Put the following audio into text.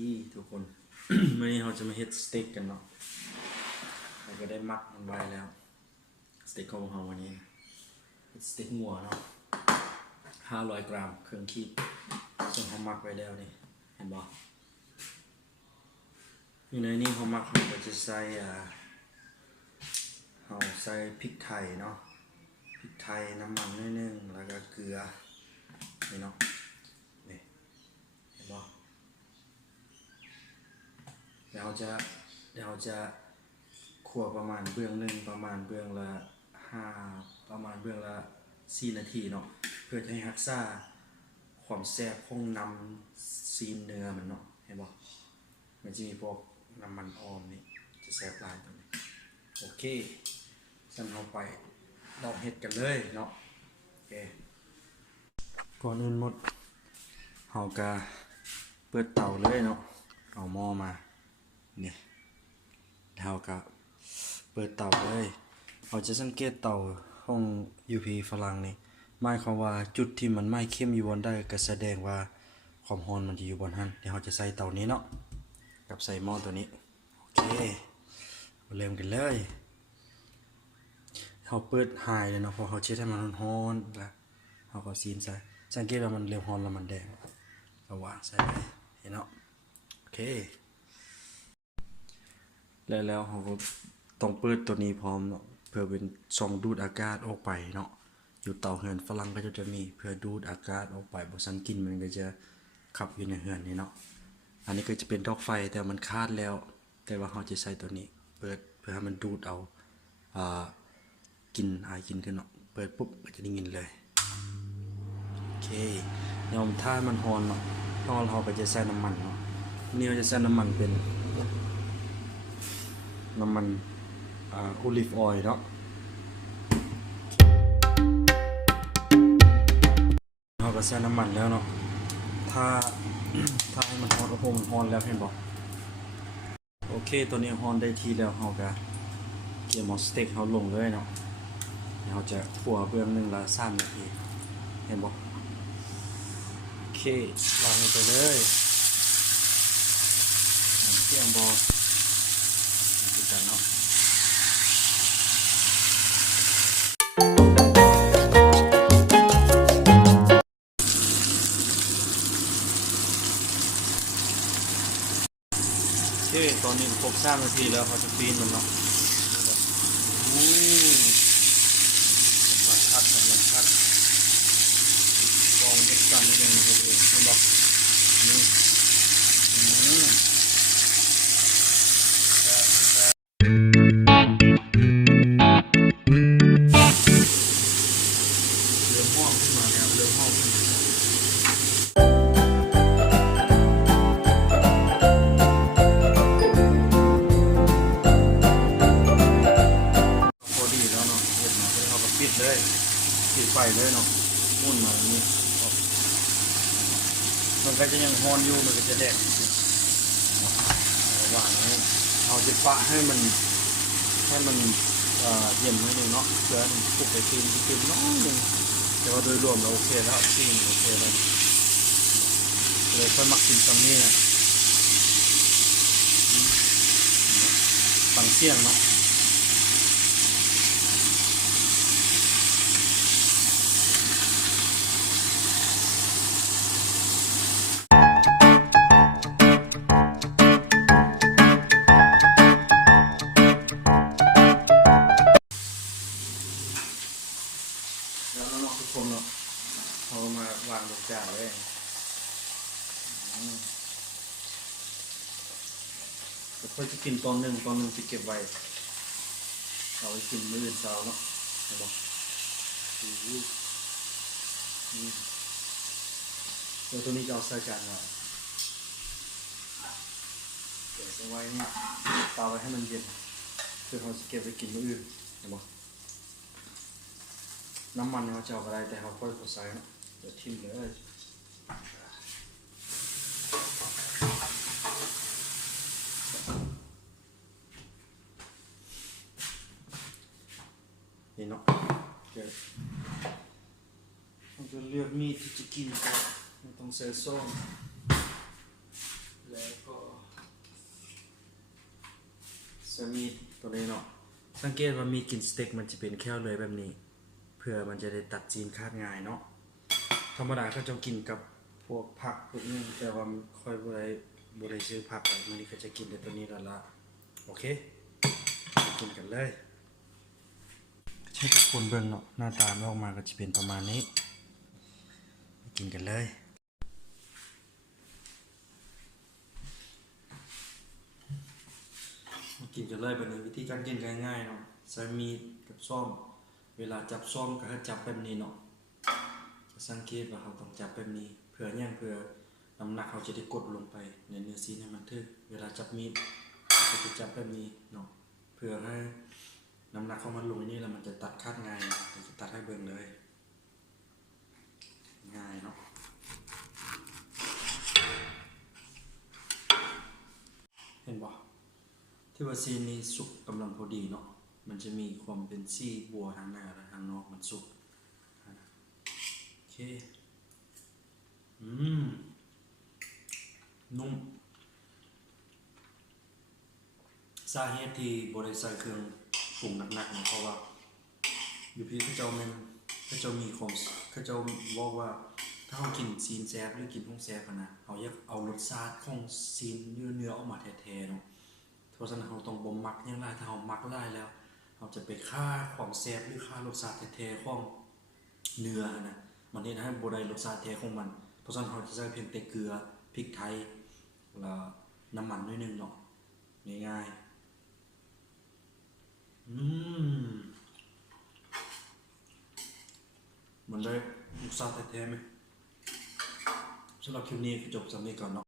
ดีทุกคน วันนี้เราจะมาเฮ็ดสเต็กกันเนาะเราก็ได้มักมันไว้แล้วสเต็กของเราวันนี้สเต็กงัวเนาะ500 กรัมเครื่องคีบซึ่งเรามักไว้แล้วนี่เห็นบ่อยู่ในนี้เรามักเราก็จะใส่เราใส่พริกไทยเนาะพริกไทยน้ำมันนิดนึงแล้วก็เกลือนี่เนาะนี่เห็นบ่เดี๋ยวเราจะคั่วประมาณเบื้องหนึ่งประมาณเบื้องละ4 นาทีเนาะเพื่อให้รักษาความแซ่บของน้ำซีนเนื้อมันเนาะเห็นบ่มันจะมีพวกน้ำมันออมนี่จะแซ่บหลายตัวนี้โอเคสั่นเราไปลองเฮ็ดกันเลยเนาะโอเคก่อนอื่นหมดเราก็เปิดเตาเลยเนาะเอาหม้อมาเนี่ยเราก็เปิดเตาเลยเราจะสังเกตเตาห้อง UP ฝรั่งนี่หมายความว่าจุดที่มันไหม้เข้มอยู่บนได้ก็แสดงว่าความร้อนมันจะอยู่บนนั้นเดี๋ยวเราจะใส่เตานี้เนาะกับใส่หม้อตัวนี้โอเคเริ่มกันเลยเราเปิดไฮเลยเนาะพอเราเช็ดให้มันร้อนแล้วเราก็ซีนใส่สังเกตว่ามันเริ่มร้อนแล้วมันแดงเราวางใส่ไปเห็นเนาะโอเคแล้วเราก็ต้องเปิดตัวนี้พร้อมเนาะเพื่อเป็นช่องดูดอากาศออกไปเนาะอยู่เตาเฮือนฝรั่งก็จะมีเพื่อดูดอากาศออกไปบ่ซันกลิ่นมันก็จะขับอยู่ในเฮือนนี่เนาะอันนี้ก็จะเป็นดอกไฟแต่มันคาดแล้วแต่ว่าเราจะใส่ตัวนี้เปิดเพื่อให้มันดูดเอากินขึ้นเนาะเปิดปุ๊บก็จะได้ยินเลยโอเคเดี๋ยวถ้ามันร้อนเนาะเราก็จะใส่น้ำมันเนาะนี่เราจะใส่น้ำมันเป็นน้ำมันโอลิฟออยล์เนาะเราก็ใส่น้ำมันแล้วเนาะถ้าให้มันร้อนโอ้โหมันร้อนแล้วเห็นบอกโอเคตัวนี้ร้อนได้ทีแล้วเราก็เกี่ยวหม้อสเต็กเราลงเลยเนาะเราจะคั่วเบื้องหนึ่งละ3 นาทีเห็นบอกโอเควางไปเลยเกี่ยงบอนี่กันเนาะโอเคตอนนี้ครบ3 นาทีแล้วเขาจะปีนมันเนาะกำลังคัดกองเด็กกันนี่เองนะครับเห็นบอกนี่เริ่มห้องขึ้นมาแล้วเริ่มห้องขึ้นมาพอดีแล้วเนาะเห็นไหมเขาก็ปิดเลยปิดไฟเลยเนาะมุ่นมาอย่างนี้มันก็จะยังฮอนอยู่มันก็จะแดงระหว่างนี้เราจะปะให้มันเย็นไว้หนึ่งเนาะเพื่อมันปลุกไปคืนน้อยหนึ่งแต่ว่าโดยรวมเราโอเคแล้วซีนโอเคแล้วเลยค่อยมักกินตรงนี้นะฟังเสียงเนาะทุกคนเนาะเอามาวางลงจานเลยค่อยจะกินตอนหนึ่งจะเก็บไว้เอาไว้กินมื้อเช้าเนาะเห็นบอกเดี๋ยวตัวนี้จะเอาใส่จานไว้เก็บเอาไว้เนี่ยตาไว้ให้มันเย็นเพื่อเขาจะเก็บไว้กินมื้ออื่นเห็นบอกน้ำมันเราจะเอาอะไรแต่เขาค่อยใส่เนาะเดี๋ยวทิ้งเลยนี่เนาะเดี๋ยวเราจะเลือกมีดที่จะกินก็ไม่ต้องใส่ส้มแล้วก็ จะมีตัวนี้เนาะสังเกตว่ามีกินสเต็กมันจะเป็นแค่เลยแบบนี้ เพื่อมันจะได้ตัดจีนคาดง่ายเนาะธรรมดาเขาจะกินกับพวกผักพวกนี้แต่ว่าค่อยบ่ได้ซื้อผักอะไรมันนี่ก็จะกินแต่ตัวนี้แล้วละโอเคไปกินกันเลยใช่ทุกคนเบิ่งเนาะหน้าตาออกมาก็จะเป็นประมาณนี้ไปกินกันเลยมากินกันเลยแบบนี้วิธีการกินง่ายๆเนาะใส่มีดกับซ่อมเวลาจับซ่อมก็ให้จับแบบนี้เนาะจะสังเกตว่าเขาต้องจับแบบนี้เพื่อเพื่อน้ำหนักเขาจะได้กดลงไปในเนื้อซีนให้มันทึกเวลาจับมีดก็จะจับแบบนี้เนาะเพื่อให้น้ำหนักของมันลงนี่แล้วมันจะตัดคาดง่ายจะตัดให้เบิ่งเลยง่ายเนาะเห็นบ่ที่ว่าซีนนี้สุกกำลังพอดีเนาะมันจะมีความเป็นซี่บัวทางหน้าและทางนอกมันสุกโอเคนุ่มสาเหตุที่บ่ได้ใส่เครื่องปรุงหนักๆเนี่ยเพราะว่าอยู่พี่เขาเจ้ามีความเขาเจ้าบอกว่าถ้าเรากินซีนแซ่บหรือกินพวกแซ่บนะเราอยากเอารสชาติของซีนเนื้อออกมาแท้ๆเนาะเพราะฉะนั้นเราต้องบ่มักอย่างไรถ้าเรามักหลายแล้วเราจะไปฆ่าความแซ่บหรือฆ่ารสชาติแท้ๆของเนื้อนะมันนี่นะบ่ได้รสชาติแท้ของมันเพราะฉะนั้นเราจะใส่เพียงแต่เกลือพริกไทยแล้วน้ำมันนิดนึงเนาะง่ายๆมันได้รสชาติแท้ๆไหมสำหรับคลิปนี้จบสำนี้ก่อนเนาะ